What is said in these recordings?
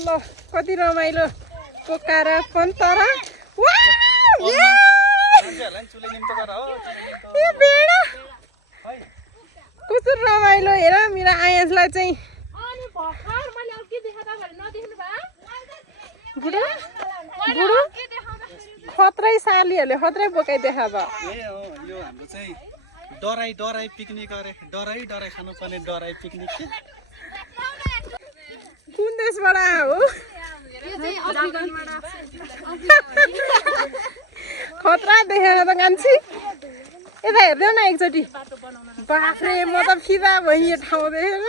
ल कति रमाइलो पोकाएर पनि तर कस्तो रमाइलो हेर मेरो आयसलाई चाहिँ बुढो बुढो खत्रै सालीहरूले खत्रै बोकाइ देखा भयो यो हाम्रो चाहिँ डराई डराई पिकनिक अरे डराई डराई खानुपर्ने डराई पिकनिक के कुन देशबाट हो खतरा देखेर त कान्छी यता हेर्देऊ न एकचोटि बाफ्रे म त फिदा भएँ यो ठाउँ देखेर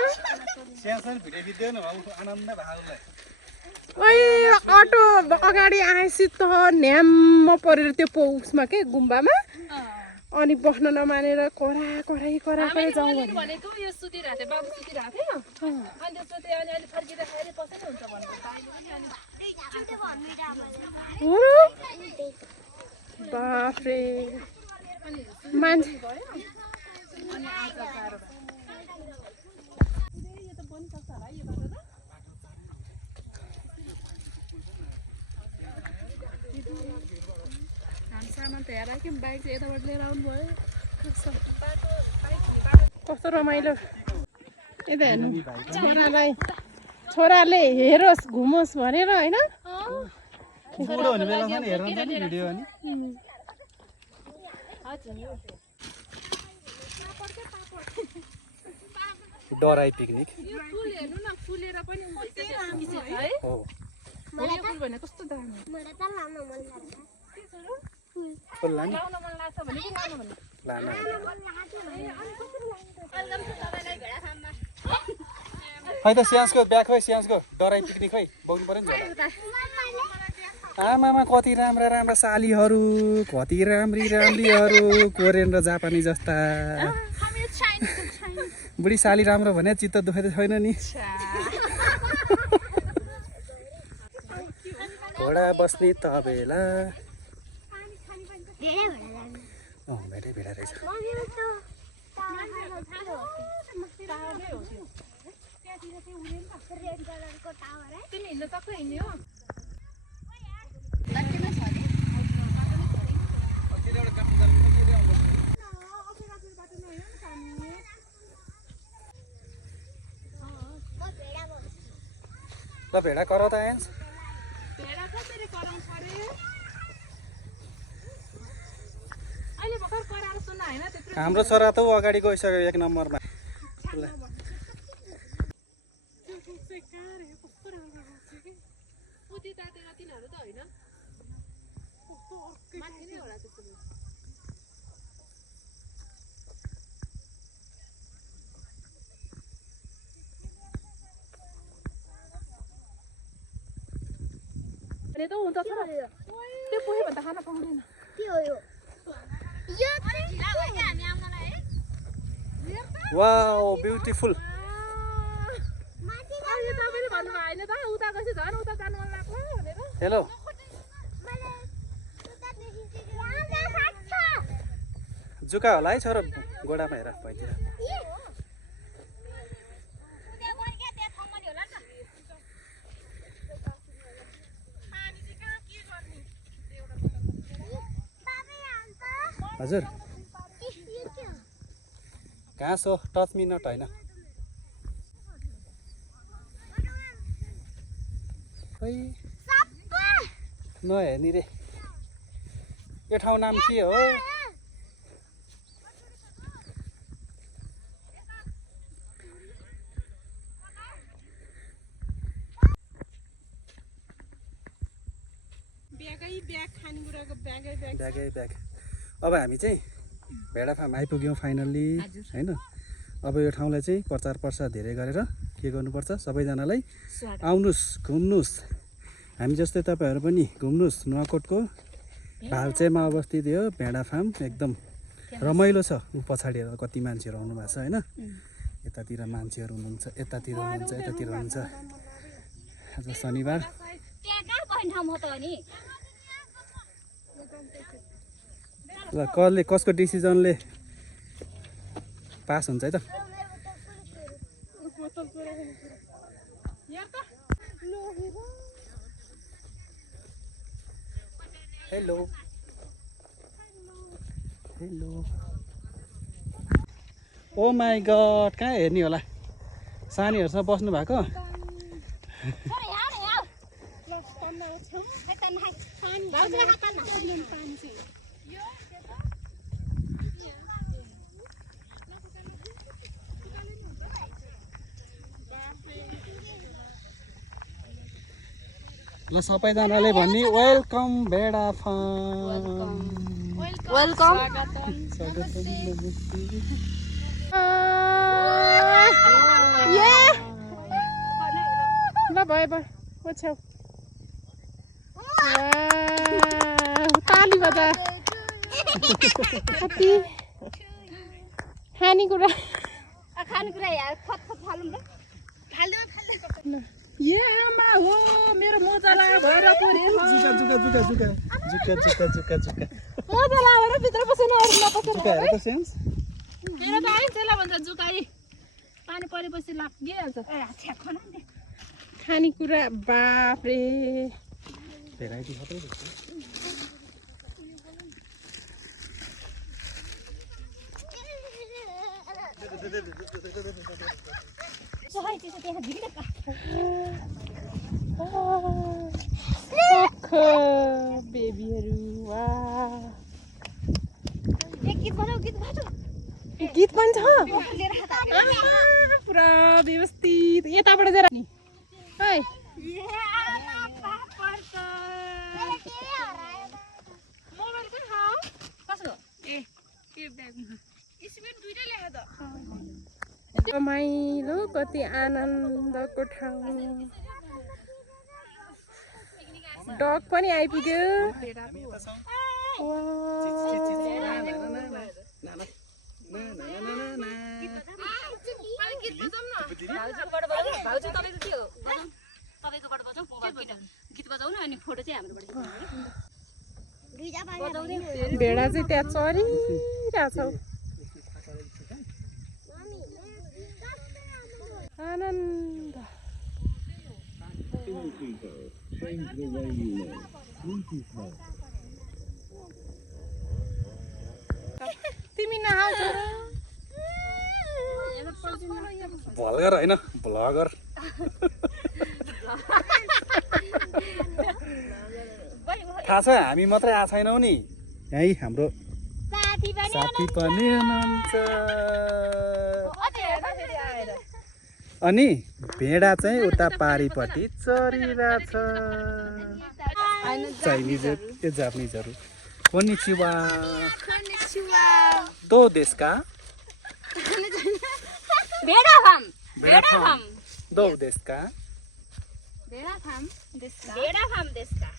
अटो अगाडि आएपछि त न्याम्म परेर त्यो उसमा के गुम्बामा अनि बस्न नमानेर कराई जाउँ भनेको यो सुतिरहेको थियो बाबु सुतिरहेको थियो अनि त्यसपछि अनि अहिले फर्किँदाखेरि कसरी हुन्छ भन्नु बाफ्रे मान्छे सामान त हेर कि बाइक चाहिँ यताबाट लिएर आउनु भयो कस्तो रमाइलो यता हेर्नु छोराले हेरोस् घुमोस् भनेर होइन डराई पिकनिक कस्तो दामी खै त स्यान्सको ब्याग खै स्यान्सको डराई पिकनिक खै बोक्नु पर्यो नि आमामा कति राम्रा राम्रा सालीहरू कति राम्रीहरू कोरियन र जापानी जस्ता बुढी साली राम्रो भने चित्त दुखाइ छैन नि घोडा बस्ने त बेला भेटै भेडा रहेछ ल भेडा कर त आएछ हाम्रो छोरा त अगाडि गइसक्यो एक नम्बरमा त हुन्छ त्यो पोहे भन्दा खान पाउँदैन वाओ ब्युटिफुल हेलो जुका होला है छोरो गोडामा हेर भइतिर हजुर घाँस हो टच मिनट होइन खै नहेर्ने रे यो ठाउँ नाम के हो ब्यागै ब्याग अब हामी चाहिँ भेडा फार्म आइपुग्यौँ फाइनल्ली होइन अब यो ठाउँलाई चाहिँ प्रचार प्रसार धेरै गरेर के गर्नुपर्छ सबैजनालाई आउनुहोस् घुम्नुहोस् हामी जस्तै तपाईँहरू पनि घुम्नुहोस् नुवाकोटको भालचेमा अवस्थित यो भेडा फार्म एकदम रमाइलो छ ऊ पछाडि कति मान्छेहरू आउनु भएको छ होइन यतातिर मान्छेहरू हुनुहुन्छ यतातिर हुनुहुन्छ यतातिर हुनुहुन्छ आज शनिबार ल कसले कसको डिसिजनले पास हुन्छ है त hello hello oh my god कहाँ हेर्ने होला सानीहरूसँग बस्नु भएको ल सबैजनाले भन्ने वेलकम भेडा फार्म वेलकम ल भयो भयो ओछ्याउ ताली बजा कति खानेकुरा यार खत फालौँ ल ए आमा हो मेरो मोजा लाग्यो भएर पुऱ्यो जुका जुका जुका जुका जुका जुका जुका जुका मोजा लगाएर भित्र बसेन अरू नपसेन जुका हेरेको सेन्स मेरो त आइन्छ ल भन्छ जुकाई पानी परेपछि लागिहाल्छ खानेकुरा बाफ्रे भेराइटी खतरै छ बेबीहरू गीत गीत पनि छ पुरा व्यवस्थित यताबाट जाएर नि है रमाइलो कति आनन्दको ठाउँ डग पनि आइपुग्यो भेडा चाहिँ त्यहाँ चरिरहेछ आनन्द तिमी नहाल्छौ भलगर होइन भ्लगर थाहा छ हामी मात्रै आएको छैनौँ नि यही हाम्रो साथी पनि हुनुहुन्छ अनि भेडा चाहिँ उता पारिपट्टि चरिरहेछ चाइनिजहरू त्यो जापानिजहरू कोनिचिवा दो देशका भेडा फार्म दो देशका भेडा फार्म देशका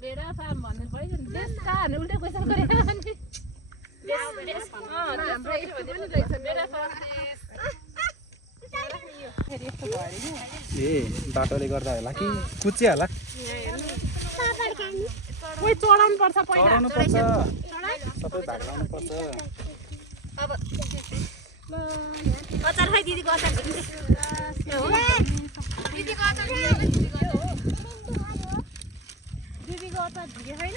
भेडा फार्म भन्नु पर्यो नि देशका भने उल्टा क्वेसन गरेको नि ए बाटोले गर्दा होला कि कुच्चिया होला कोही चढाउनु पर्छ चढाउनु पर्छ सबै भाग लाउनु पर्छ अब अचार खाइ दिदीको अचार दिदीको अचार दिदीको अचार धिगे छैन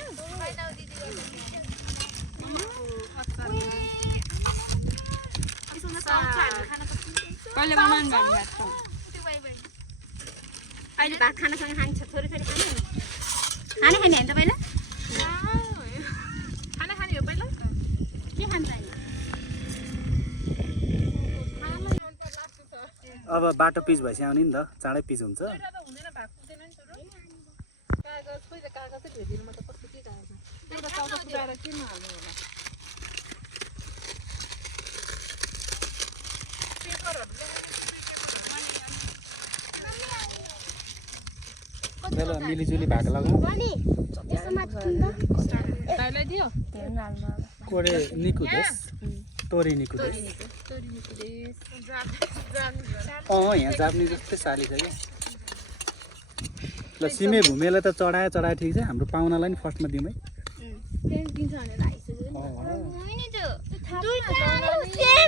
कहिले बनाउनु भएको अहिले भात खानासँग खान्छ थोरै थोरै खाने खाने होइन तपाईँलाई खाना खाने हो पहिला के खान्छ अब बाटो पिच भएपछि आउने नि त चाँडै पिच हुन्छ ल मिलिजुली भाग लगाऊ कोरे निकुदेस तोरी निकुदेस यहाँ जाप्ने जस्तै साली छ क्या ल सिमे भूमिलाई त चढायो ठिक छ हाम्रो पाहुनालाई नि फर्स्टमा दिउँ है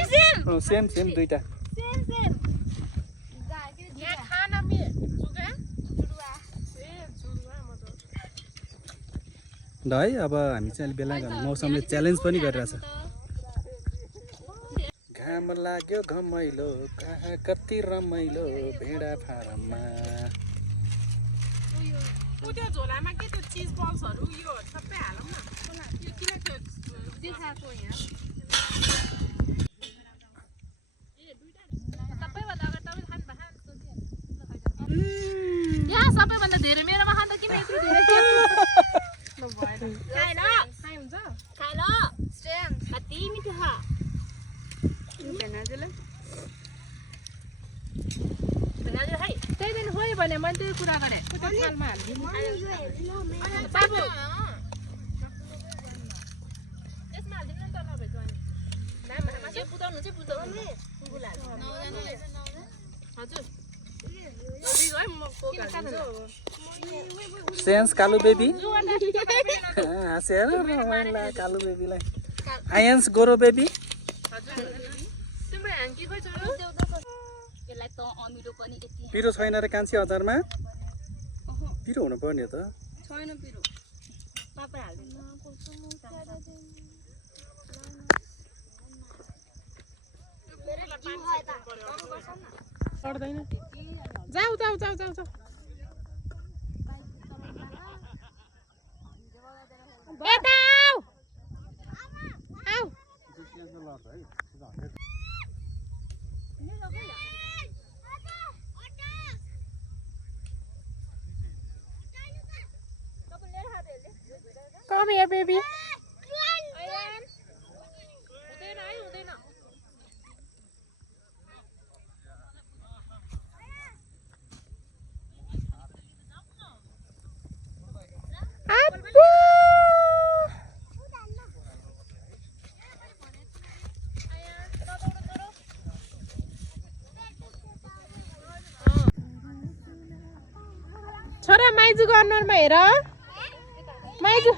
सेम सेम सेम दुईटा यहाँ खाना जुगा ल है अब हामी चाहिँ अलि बेला मौसमले च्यालेन्ज पनि गरिरहेछ घाम लाग्यो घमैलो कहाँ कति रमाइलो भेडा फारममा त्यो झोलामा के त्यो चिज बल्सहरू यो सबै हालौँ न यो किन त्यो देखाएको यहाँ यहाँ सबैभन्दा धेरै मेरोमा खाँदा किन यत्रो धेरै खाइ हुन्छ खाइ ल कति मिठो छ भेनाजुले खै त्यही दिन खोइ भने मैले त्यही कुरा गरेँ थालमा हालिदिनु बाबु यसमा हालिदिनु नि त नभए चाहिँ बुझाउनु चाहिँ बुझाउनु हजुर सेन्स कालु बेबी हाँसेर रमाइला कालु बेबीलाई आयन्स गोरो बेबी तिम्रो ह्याङ्की खोइ छोरो यसलाई त अमिलो पनि यति पिरो छैन रे कान्छी अचारमा पिरो हुनु पर्ने त छैन पिरो तपाईँ हाल्दिनु पर्दैन जाऊ जाऊ जाऊ जाऊ जाऊ यता आऊ Come here, baby. छोरा माइजूको अनुहारमा हेर माइजू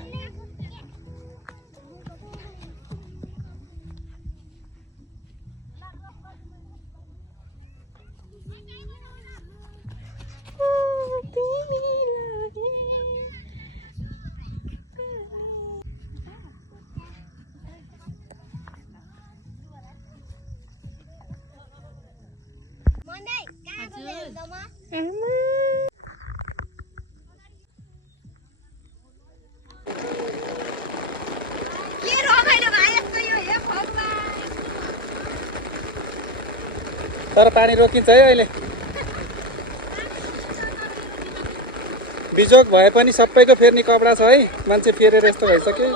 तर पानी रोकिन्छ है अहिले बिजोग भए पनि सबैको फेर्ने कपडा छ है मान्छे फेरेर यस्तो भइसक्यो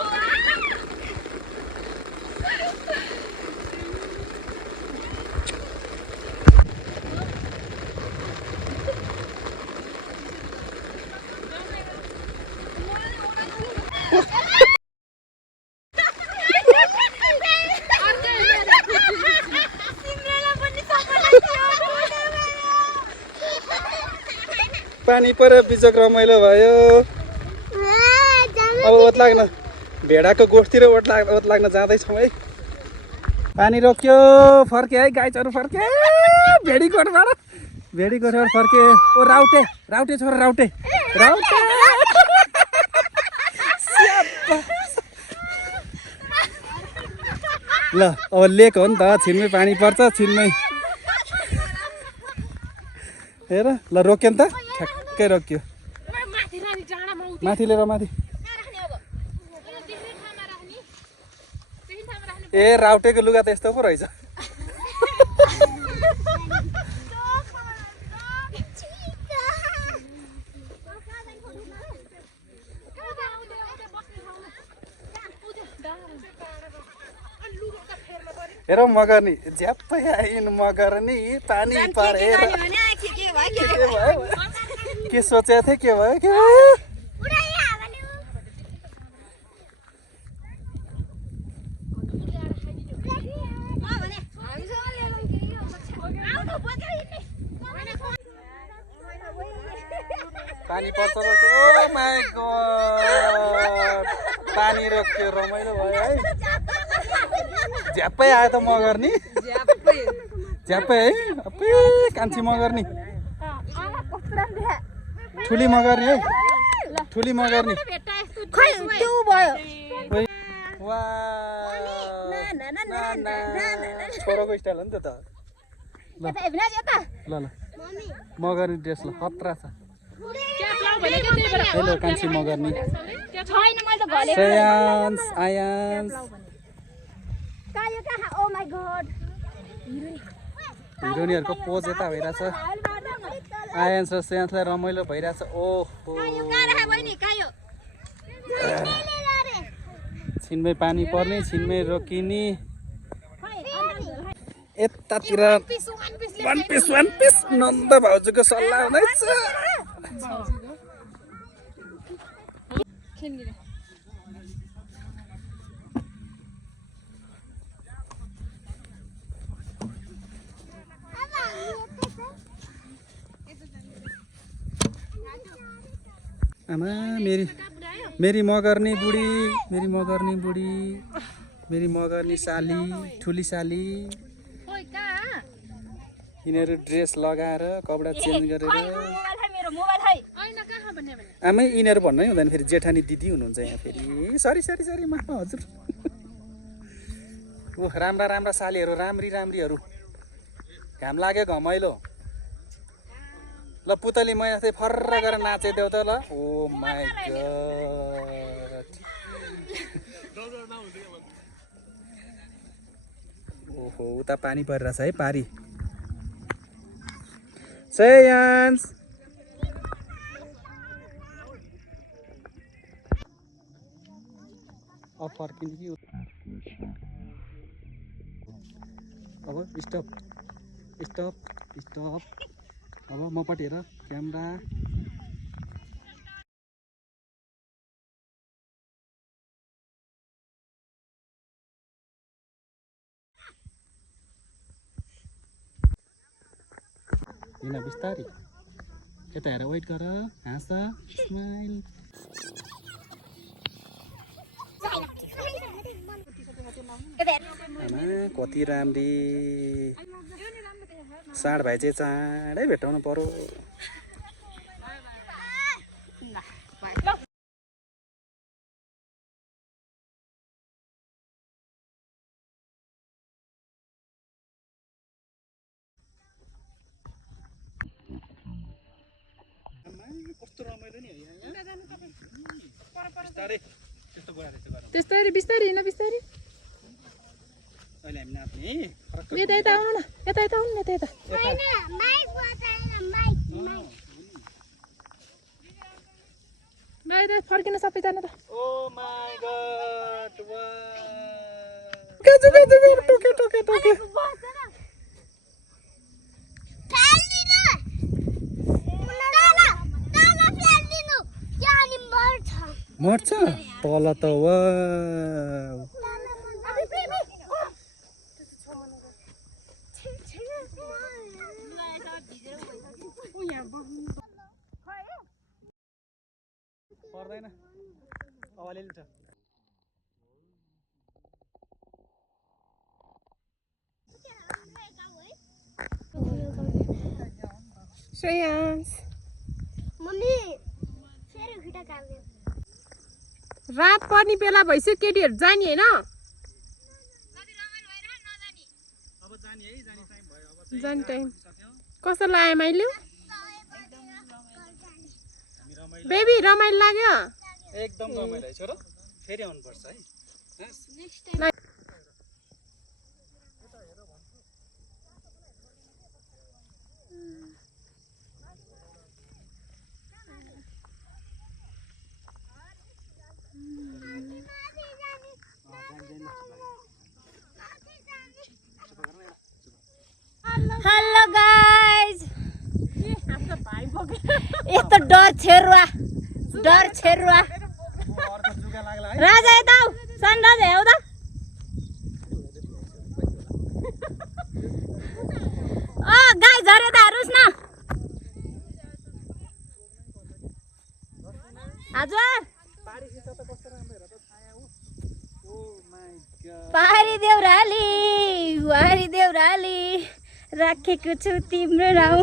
पानी पऱ्यो बिजोग रमाइलो भयो अब ओत लाग्न भेडाको गोठतिर ओत लाग्न जाँदैछौँ है पानी रोक्यो फर्के है गाइजहरू फर्के भेडी गोठबाट फर्के ओ राउटे राउटे छोरा राउटे राउटे ल अब लेक हो नि त छिनमै पानी पर्छ छिनमै हेर ल रोक्यो नि त ठ्याक्कै रोक्यो माथि लिएर माथि ए राउटेको लुगा त यस्तो पो रहेछ हेर मगर नि झ्याप्पै आइन मगर नि पानी परेर के सोचेको थिएँ के भयो के पानी पर्छ ओ माई गॉड पानी रोक्यो रमाइलो भयो है झ्याप्पै आयो त मगर नि च्यापे है अप्पे कान्छी मगर नि ठुली मगर नि है ठुली मगर नि खै त्यो भयो वा छोरोको स्टाइल हो नि त त यता हेर्नुहोस् यता ल ल मगर नि ड्रेस ल खतरा छ क्याप लाउ भनेको त्यही भएर हेलो कान्छी मगर नि छैन मैले त घले श्रेयांश आयांश कायो कहाँ ओ माय गॉड हिरोनीहरूको पोज यता भइरहेछ आयांश र श्रेयांशलाई रमाइलो भइरहेछ ओहो छिनमै पानी पर्ने छिनमै रोकिने यतातिर वान पिस नन्द भाउजूको सल्लाह हुँदैछ आमा मेरी मगर्नी बुढी मेरी मगर्नी साली ठुली साली यिनीहरू ड्रेस लगाएर कपडा चेन्ज गरेर आमै यिनीहरू भन्नै हुँदैन फेरि जेठानी दिदी हुनुहुन्छ यहाँ फेरि सरी मामा हजुर ओह राम्रा सालीहरू राम्रीहरू घाम लाग्यो घमाइलो ल पुतली मैना चाहिँ फर्र गरेर नाचिदेऊ त ल ओ माई गॉड ओहो उता पानी परिरहेछ है पारी श्रेयांश अब फर्किनु कि अब स्टप अब मपट्टि हेर क्यामेरा हिँड बिस्तारी यता हेर वेट गर हाँस स्माइल आमा कति राम्री साँड भाइ चाहिँ चाँडै भेटाउनु पर्यो कस्तो रमाइलो नि त्यस्तै बिस्तारै हिँड बिस्तारै अहिले हामी नाच्ने यता आउनु न यता आउनु न यता बाहिर फर्किन सबैजना त ओ माय गॉड टोके मर्छ तल त वाउ पर्दैन अलिअलि छ श्रेयांश मम्मी फेरि खुट्टा काट्यो रात पर्ने बेला भइसक्यो केटीहरू जाने होइन जाने टाइम कस्तो लाग्यो मैले बेबी रमाइलो लाग्यो एकदम रमाइलो छ र फेरि आउनुपर्छ है हेलो गाइज यस्तो डर छेरुवा राजा यता आऊ सन राजा आऊ त गाई झरे त हेर्नुहोस् न हजुर पारी देउराली राखेको छु तिम्रो नाउँ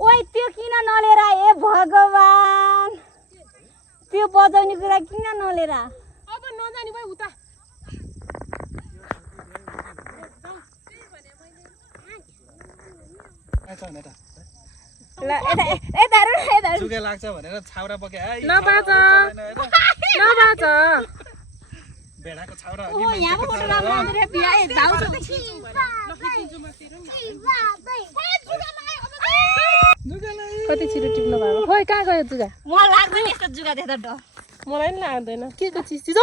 ओइ त्यो किन नलेर ए भगवान त्यो बजाउने कुरा किन नलेर अब नजानी भए उता ल यता जुगे लाग्छ भनेर छाउरा बोके नबाज नबाज भेडाको छाउरा ओ यहाँ फोटो राम्रो रे बिहा जाऊ कति छिटो टिप्नु भएको खोइ कहाँ गयो जुगा म लाग्दैन यस्तो जुगा देख्दा डर मलाई नि लाग्दैन के को चिज चिज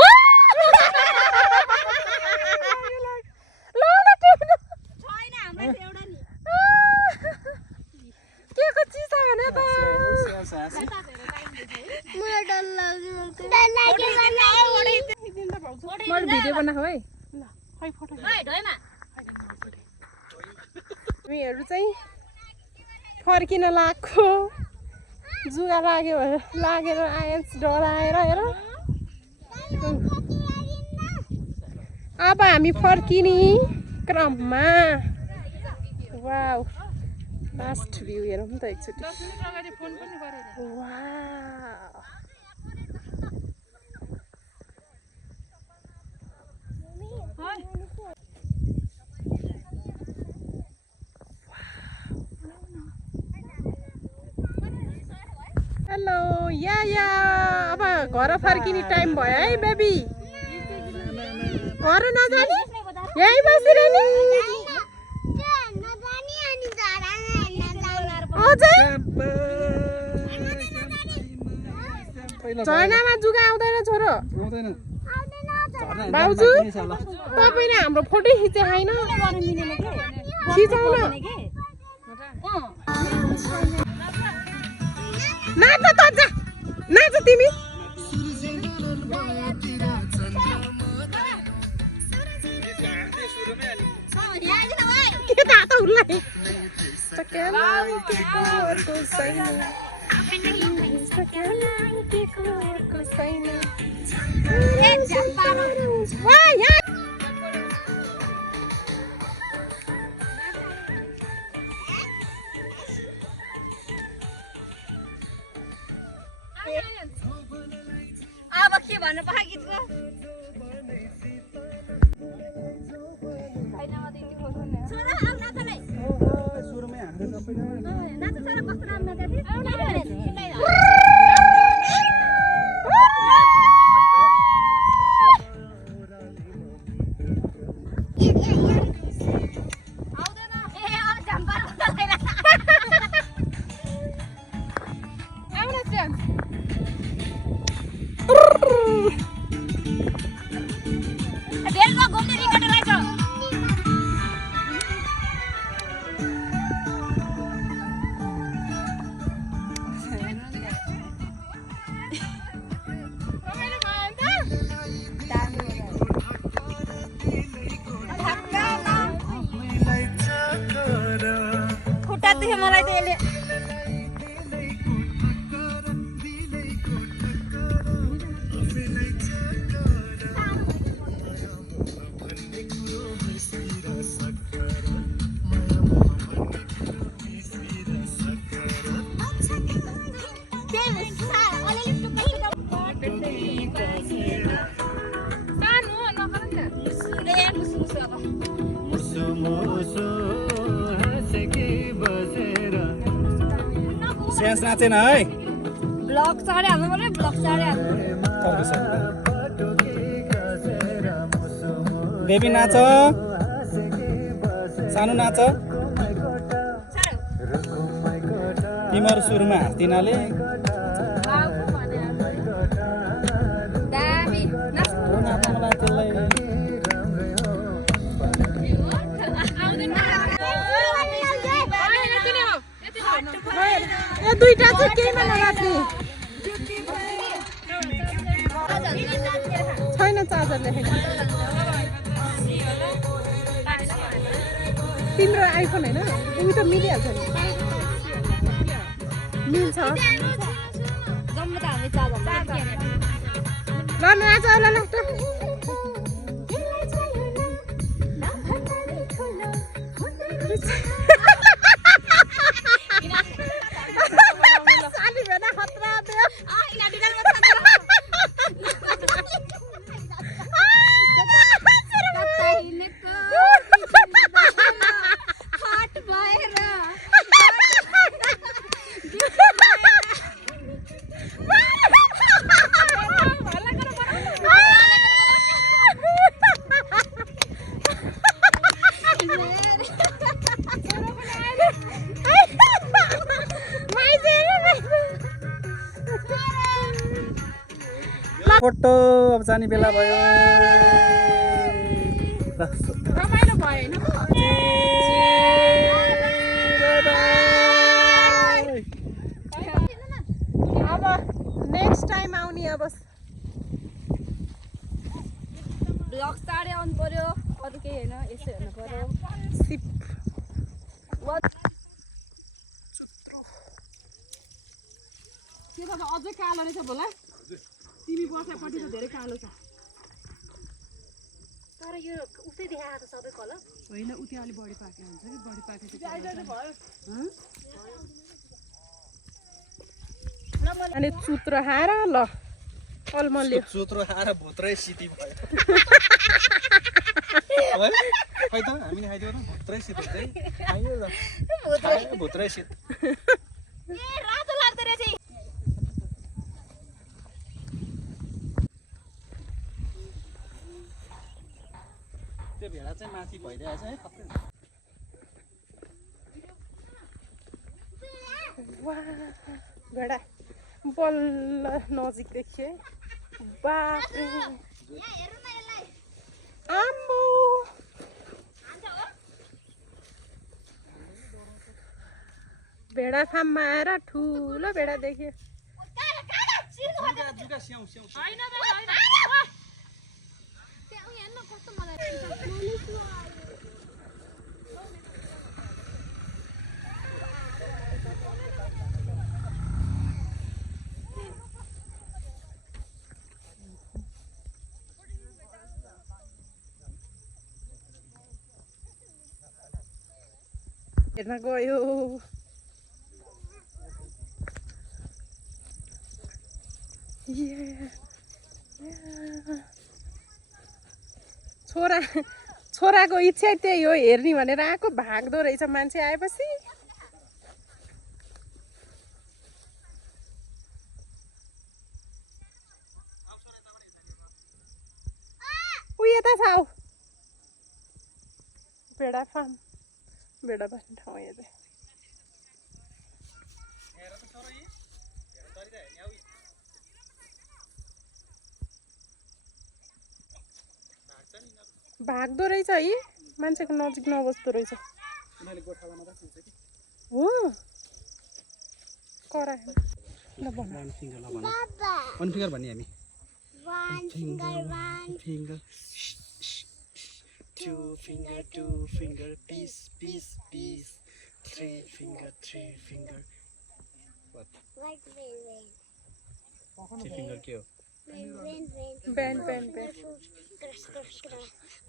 छैन हाम्रो एउटा नि के को चिज भने त मलाई डर लाग्यो मैले भिडियो बनाएको है ल खै फोटो हामीहरू चाहिँ फर्किन लाग्यो जुगा लागेर आएछ डराएर हेर अब हामी फर्किने क्रममा वाउ लास्ट भ्यू हेरौँ त एकचोटि वाउ हेलो या अब घर फर्किने टाइम भयो है बेबी घर नजाने यही बसिरहने झरनामा जुगा आउँदैन छोरो भाउजू तपाईँले हाम्रो फोटो खिचे होइन खिचाउन नाच त जा नाच तिमी के त उसलाई अब के भन्नु पर्छ गीतको छोरा आउ नाच्दै सुरुमै हालेर नाच छोरा कस्तो राम्रो नाच्दै खुट्टा दुखे मलाई त यसले स्यास नाचेन है ब्लक चढे हाल्नु पर्यो ब्लक चढे हाल्नु बेबी नाच सानो नाच तिमीहरू सुरुमा हार्दिनाले दामी ए दुईटा चाहिँ केहीमा ननाच्ने छैन चार्जर लेखेको तिम्रो आइफोन होइन उयो त मिलिहाल्छ नि मिल्छ जम्मै त हामी चार्जर ल नाच ल ल साली भेना खतरा थियो फोटो अब जाने बेला भयो रमाइलो भयो होइन अब नेक्स्ट टाइम आउने अब ब्लग स्टार्टै आउनु पर्यो अरू केही होइन यसो हेर्नु पर्यो सिप त्यो त अझै कालो रहेछ होला तिमी बसेपट्टि त धेरै कालो छ तर यो उस्तै देखाएको त सबै कलर होइन उति अलि बढी पाके हुन्छ कि बढी पाके अनि चुत्रो खाएर ल अलमलले चुत्रो खाएर भुत्रै सिटी भयो खै त हामीले खाइदियो न भुत्रै सित चाहिँ खाइयो भुत्रै सित रातो लाग्दो रहेछ त्यो भेडा चाहिँ माथि भइरहेछ है खप्दै भेडा बल्ल नजिक देखिए बाफ्रे आम्बो भेडा फार्ममा आएर ठुलो भेडा देख्यो हेर्न गयो छोराको इच्छा त्यही हो हेर्ने भनेर आएको भाग्दो रहेछ मान्छे आएपछि ऊ यता छ आऊ भेडा फार्म भेडा बस्ने ठाउँ यहाँ चाहिँ भाग्दो रहेछ है मान्छेको नजिक नबस्दो रहेछ हो करा ल भन वन फिंगर भन्ने हामी two finger piece three finger what like rain three finger के हो Bend.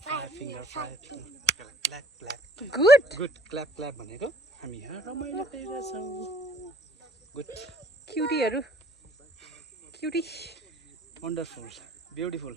five finger clap Good. clap भनेको हामी यहाँ रमाइलो गरिरहेछौँ गुड क्युटीहरू क्युटी वन्डरफुल ब्युटिफुल